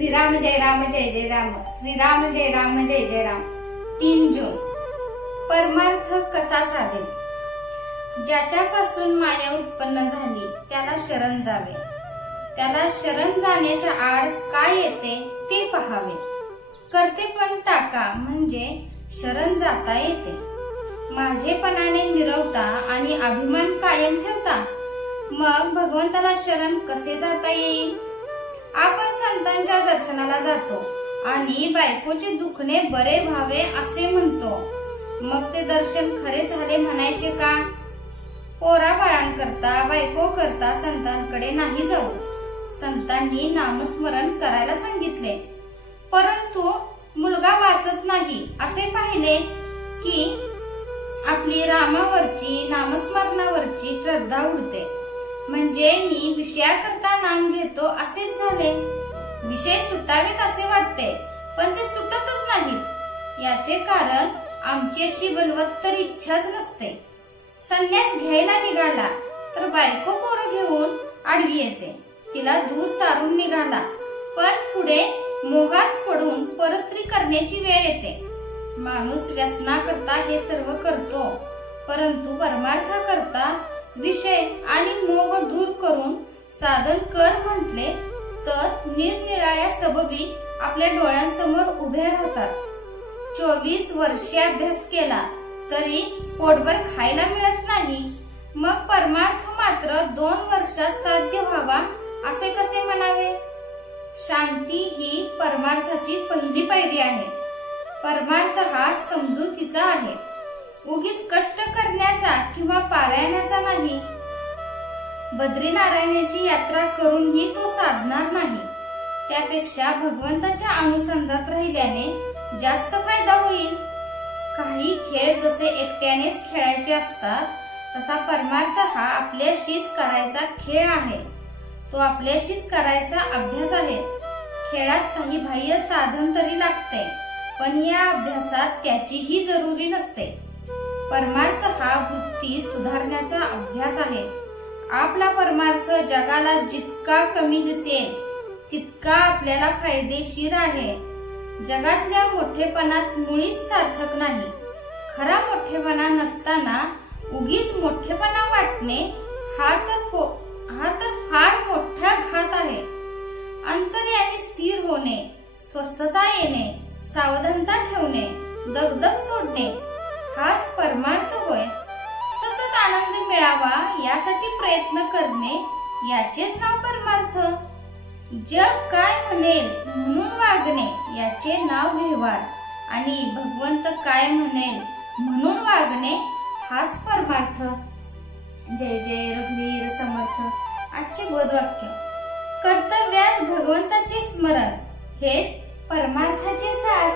श्रीराम जय राम जय जय राम, श्रीराम जय राम जय जय राम। 3 जून परमार्थ कसा साधेल? ज्याच्यापासून माया उत्पन्न झाली त्याला शरण जावे, त्याला शरण जाण्याच्या आड काय येते ते पहावे। कर्तेपण टाका म्हणजे शरण जाता येते। माझेपणाने मिरवता आणि अभिमान कायम ठेवता, मग भगवंताला शरण कसे जाता येईल? आपण संतांच्या दर्शनाला जातो आणि बायकोचे दुखणे बरे व्हावे असे म्हणतो, मग ते दर्शन खरे झाले म्हणायचे का? पोरा बाळांकरता बायको करता संतांकडे नाही जाऊ। संतांनी नामस्मरण करायला सांगितले, परंतु मुलगा वाचत नाही असे पाहिले की आपली रामावरची नामस्मरणावरची श्रद्धा उडते, म्हणजे मी विषयाकरता नाम घेतो असेच झाले। विषय सुटावेत असे वाटते, पण ते सुटतच नाहीत। याचे कारण आमची अशी बलवत्तर इच्छाच नसते। संन्यास घ्यायला निघाला तर बायको पोरं घेऊन आडवी येते, तिला दूर सारून निघाला, पण पुढे मोहात पडून परस्त्री करण्याची वेळ येते। माणूस व्यसनाकरता हे सर्व करतो, परंतु परमार्थाकरता विषय आणि मोह दूर करून साधन कर म्हटले तर निरनिराळ्या सबबी आपल्या डोळ्यांसमोर उभे राहतात। 24 वर्षे अभ्यास केला तरी पोटभर खायला मिळत नाही, मग परमार्थ मात्र 2 वर्षात साध्य व्हावा असे कसे म्हणावे? शांती ही परमार्थाची पहिली पायरी आहे। परमार्थ हा समजुतीचा आहे, उगीच कष्ट करण्याचा किंवा पारायणाचा नाही। बद्रीनारायणाची यात्रा करूनही तो साधणार नाही, त्यापेक्षा भगवंताच्या अनुसंधानात राहिल्याने जास्त फायदा होईल। काही खेळ जसे एकट्यानेच खेळायचे असतात, तसा परमार्थ हा आपल्याशीच करायचा खेळ आहे, तो आपल्याशीच करायचा अभ्यास आहे। खेळात काही बाह्य साधन तरी लागते, पण या अभ्यासात त्याचीही जरुरी नसते। परमार्थ हा वृत्ती सुधारण्याचा अभ्यास आहे। आपला परमार्थ जगाला जितका कमी दिसेल तितका आपल्याला फायदेशीर आहे। जगातल्या मोठेपणात मुळीच सार्थक नाही। खरा मोठेपणा नसताना उगीच मोठेपणा वाटणे हा तर फार मोठा घात आहे। अंतर्यामी स्थिर होणे, स्वस्थता येणे, सावधानता ठेवणे, दगदग सोडणे हाच परमार्थ होय। सतत आनंद मिळावा यासाठी प्रयत्न करणे याचेच नाव परमार्थ। जग काय म्हणेल म्हणून वागणे याचे नाव व्यवहार, आणि भगवंत काय म्हणेल म्हणून वागणे हाच परमार्थ। जय जय रघुवीर समर्थ। आजचे बोधवाक्य: कर्तव्यात भगवंताचे स्मरण हेच परमार्थाचे सार।